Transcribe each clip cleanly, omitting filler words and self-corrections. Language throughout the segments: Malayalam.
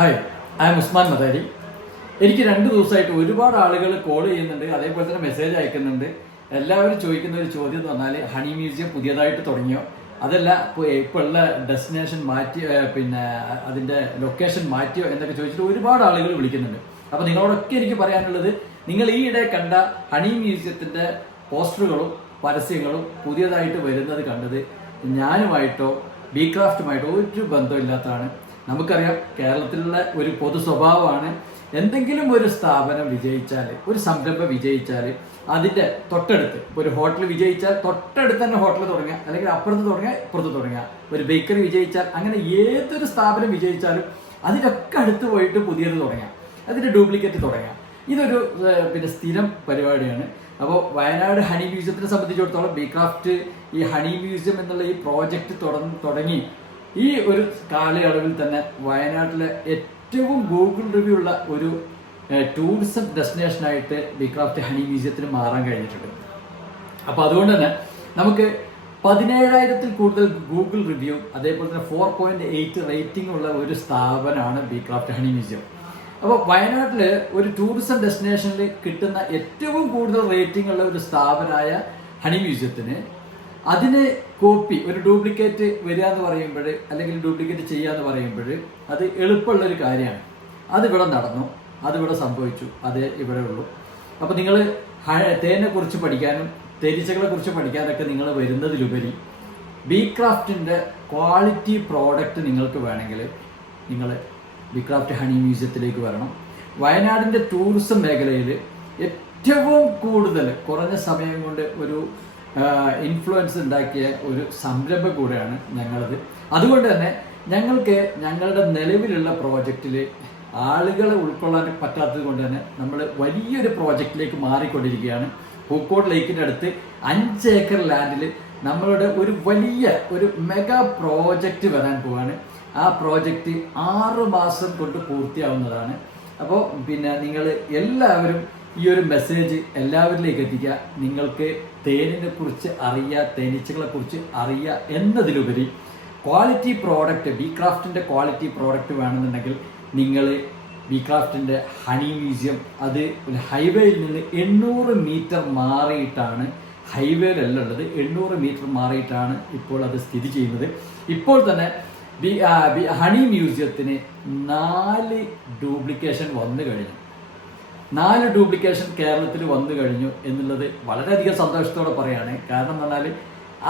Hi, I M Usman Madari. എനിക്ക് 2 ദിവസമായിട്ട് ഒരുപാട് ആളുകൾ കോൾ ചെയ്യുന്നുണ്ട്, അതേപോലെ തന്നെ മെസ്സേജ് അയക്കുന്നുണ്ട്. എല്ലാവരും ചോദിക്കുന്ന ഒരു ചോദ്യം എന്ന് പറഞ്ഞാൽ ഹണി മ്യൂസിയം പുതിയതായിട്ട് തുടങ്ങിയോ, അതല്ല ഇപ്പോൾ ഉള്ള ഡെസ്റ്റിനേഷൻ മാറ്റി, പിന്നെ അതിൻ്റെ ലൊക്കേഷൻ മാറ്റിയോ എന്നൊക്കെ ചോദിച്ചിട്ട് ഒരുപാട് ആളുകൾ വിളിക്കുന്നുണ്ട്. അപ്പോൾ നിങ്ങളോടൊക്കെ എനിക്ക് പറയാനുള്ളത്, നിങ്ങൾ ഈയിടെ കണ്ട ഹണി മ്യൂസിയത്തിൻ്റെ പോസ്റ്ററുകളും പരസ്യങ്ങളും പുതിയതായിട്ട് വരുന്നത് കണ്ടത് ഞാനുമായിട്ടോ ബി ക്രാഫ്റ്റുമായിട്ടോ ഒരു ബന്ധമില്ലാത്തതാണ്. നമുക്കറിയാം, കേരളത്തിലുള്ള ഒരു പൊതു സ്വഭാവമാണ്, എന്തെങ്കിലും ഒരു സ്ഥാപനം വിജയിച്ചാൽ, ഒരു സംരംഭം വിജയിച്ചാൽ അതിൻ്റെ തൊട്ടടുത്ത്, ഒരു ഹോട്ടൽ വിജയിച്ചാൽ തൊട്ടടുത്ത് തന്നെ ഹോട്ടൽ തുടങ്ങുക, അല്ലെങ്കിൽ അപ്പുറത്ത് തുടങ്ങുക ഇപ്പുറത്ത് തുടങ്ങുക. ഒരു ബേക്കറി വിജയിച്ചാൽ, അങ്ങനെ ഏതൊരു സ്ഥാപനം വിജയിച്ചാലും അതിനൊക്കെ അടുത്ത് പോയിട്ട് പുതിയത് തുടങ്ങാം, അതിൻ്റെ ഡ്യൂപ്ലിക്കേറ്റ് തുടങ്ങാം. ഇതൊരു സ്ഥിരം പരിപാടിയാണ്. അപ്പോൾ വയനാട് ഹണി മ്യൂസിയത്തിനെ സംബന്ധിച്ചിടത്തോളം ബി ക്രാഫ്റ്റ് ഈ ഹണി മ്യൂസിയം എന്നുള്ള ഈ പ്രോജക്റ്റ് തുടങ്ങി ഈ ഒരു കാലയളവിൽ തന്നെ വയനാട്ടിലെ ഏറ്റവും ഗൂഗിൾ റിവ്യൂ ഉള്ള ഒരു ടൂറിസം ഡെസ്റ്റിനേഷനായിട്ട് ബി ക്രാഫ്റ്റ് ഹണി മ്യൂസിയത്തിന് മാറാൻ കഴിഞ്ഞിട്ടുണ്ട്. അപ്പോൾ അതുകൊണ്ട് തന്നെ നമുക്ക് 17,000-ൽ കൂടുതൽ ഗൂഗിൾ റിവ്യൂ, അതേപോലെ തന്നെ 4.8 റേറ്റിംഗ് ഉള്ള ഒരു സ്ഥാപനമാണ് ബി ക്രാഫ്റ്റ് ഹണി മ്യൂസിയം. അപ്പോൾ വയനാട്ടിൽ ഒരു ടൂറിസം ഡെസ്റ്റിനേഷനിൽ കിട്ടുന്ന ഏറ്റവും കൂടുതൽ റേറ്റിംഗ് ഉള്ള ഒരു സ്ഥാപനമായ ഹണി മ്യൂസിയത്തിന് അതിന് കോപ്പി, ഒരു ഡ്യൂപ്ലിക്കേറ്റ് വരിക എന്ന് പറയുമ്പോൾ, അല്ലെങ്കിൽ ഡ്യൂപ്ലിക്കേറ്റ് ചെയ്യുക എന്ന് പറയുമ്പോൾ അത് എളുപ്പമുള്ളൊരു കാര്യമാണ്. അതിവിടെ നടന്നു, അതിവിടെ സംഭവിച്ചു, അതേ ഇവിടെ ഉള്ളൂ. അപ്പോൾ നിങ്ങൾ തേനെ കുറിച്ച് പഠിക്കാനും തേനീച്ചകളെ കുറിച്ച് പഠിക്കാനൊക്കെ നിങ്ങൾ വരുന്നതിലുപരി ബി ക്രാഫ്റ്റിൻ്റെ ക്വാളിറ്റി പ്രോഡക്റ്റ് നിങ്ങൾക്ക് വേണമെങ്കിൽ നിങ്ങൾ ബി ക്രാഫ്റ്റ് ഹണി മ്യൂസിയത്തിലേക്ക് വരണം. വയനാടിൻ്റെ ടൂറിസം മേഖലയിൽ ഏറ്റവും കൂടുതൽ കുറഞ്ഞ സമയം കൊണ്ട് ഒരു ഇൻഫ്ലുവൻസ് ഉണ്ടാക്കിയ ഒരു സംരംഭം കൂടെയാണ് ഞങ്ങളത്. അതുകൊണ്ട് തന്നെ ഞങ്ങൾക്ക് ഞങ്ങളുടെ നിലവിലുള്ള പ്രോജക്റ്റിൽ ആളുകളെ ഉൾക്കൊള്ളാൻ പറ്റാത്തത് കൊണ്ട് തന്നെ നമ്മൾ വലിയൊരു പ്രോജക്റ്റിലേക്ക് മാറിക്കൊണ്ടിരിക്കുകയാണ്. പൂക്കോട് ലേക്കിൻ്റെ അടുത്ത് 5 ഏക്കർ ലാൻഡിൽ നമ്മളുടെ ഒരു വലിയ ഒരു മെഗാ പ്രോജക്റ്റ് വരാൻ പോവാണ്. ആ പ്രോജക്റ്റ് 6 മാസം കൊണ്ട് പൂർത്തിയാവുന്നതാണ്. അപ്പോൾ നിങ്ങൾ എല്ലാവരും ഈ ഒരു മെസ്സേജ് എല്ലാവരിലേക്ക് എത്തിക്കുക. നിങ്ങൾക്ക് തേനിനെ കുറിച്ച് അറിയുക, തേനീച്ചകളെ കുറിച്ച് അറിയുക എന്നതിലുപരി ക്വാളിറ്റി പ്രോഡക്റ്റ്, ബി ക്രാഫ്റ്റിൻ്റെ ക്വാളിറ്റി പ്രോഡക്റ്റ് വേണമെന്നുണ്ടെങ്കിൽ നിങ്ങൾ ബി ക്രാഫ്റ്റിൻ്റെ ഹണി മ്യൂസിയം, അത് ഹൈവേയിൽ നിന്ന് 800 മീറ്റർ മാറിയിട്ടാണ്, ഹൈവേയിലല്ല ഉള്ളത്, 800 മീറ്റർ മാറിയിട്ടാണ് ഇപ്പോൾ അത് സ്ഥിതി ചെയ്യുന്നത്. ഇപ്പോൾ തന്നെ ഹണി മ്യൂസിയത്തിന് 4 ഡ്യൂപ്ലിക്കേഷൻ വന്നു കഴിഞ്ഞു. 4 ഡ്യൂപ്ലിക്കേഷൻ കേരളത്തിൽ വന്നു കഴിഞ്ഞു എന്നുള്ളത് വളരെയധികം സന്തോഷത്തോടെ പറയാണ്. കാരണം എന്ന് പറഞ്ഞാൽ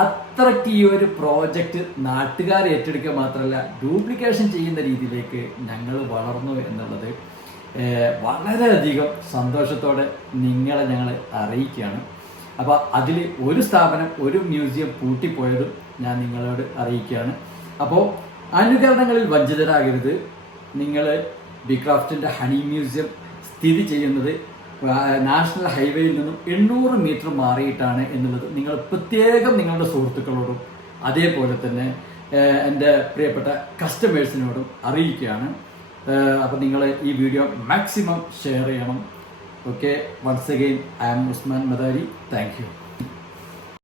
അത്രയ്ക്ക് ഈ ഒരു പ്രോജക്റ്റ് നാട്ടുകാർ ഏറ്റെടുക്കുക മാത്രമല്ല, ഡ്യൂപ്ലിക്കേഷൻ ചെയ്യുന്ന രീതിയിലേക്ക് ഞങ്ങൾ വളർന്നു എന്നുള്ളത് വളരെയധികം സന്തോഷത്തോടെ നിങ്ങളെ ഞങ്ങൾ അറിയിക്കുകയാണ്. അപ്പോൾ അതിൽ ഒരു സ്ഥാപനം, ഒരു മ്യൂസിയം പൂട്ടിപ്പോയതും ഞാൻ നിങ്ങളോട് അറിയിക്കുകയാണ്. അപ്പോൾ അനുകരണങ്ങളിൽ വഞ്ചിതരാകരുത്. നിങ്ങൾ ബി ക്രാഫ്റ്റിൻ്റെ ഹണി മ്യൂസിയം സ്ഥിതി ചെയ്യുന്നത് നാഷണൽ ഹൈവേയിൽ നിന്നും 800 മീറ്റർ മാറിയിട്ടാണ് എന്നുള്ളത് നിങ്ങൾ പ്രത്യേകം നിങ്ങളുടെ സുഹൃത്തുക്കളോടും അതേപോലെ തന്നെ എൻ്റെ പ്രിയപ്പെട്ട കസ്റ്റമേഴ്സിനോടും അറിയിക്കുകയാണ്. അപ്പോൾ നിങ്ങൾ ഈ വീഡിയോ മാക്സിമം ഷെയർ ചെയ്യണം. Okay, once again I am Usman Madari. Thank U.